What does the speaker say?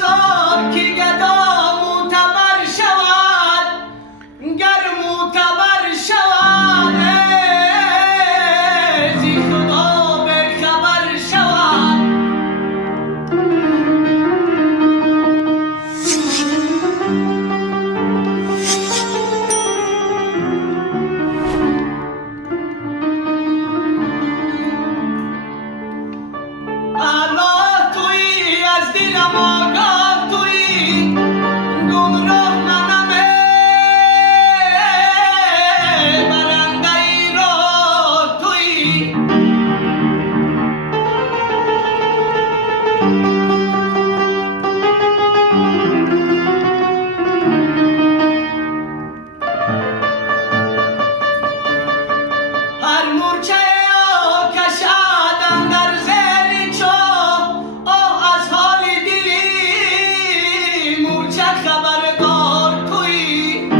بگذار که گدا معتبر شود، گر معتبر شود زی خدا به خبر شود. آگاه تویی از دلم، آگاه تویی گمراه منمه، برنده ای را تویی. هر مورچه آتش اندر ذهن چاه، آه از حال دلی مورچه خبردار تویی.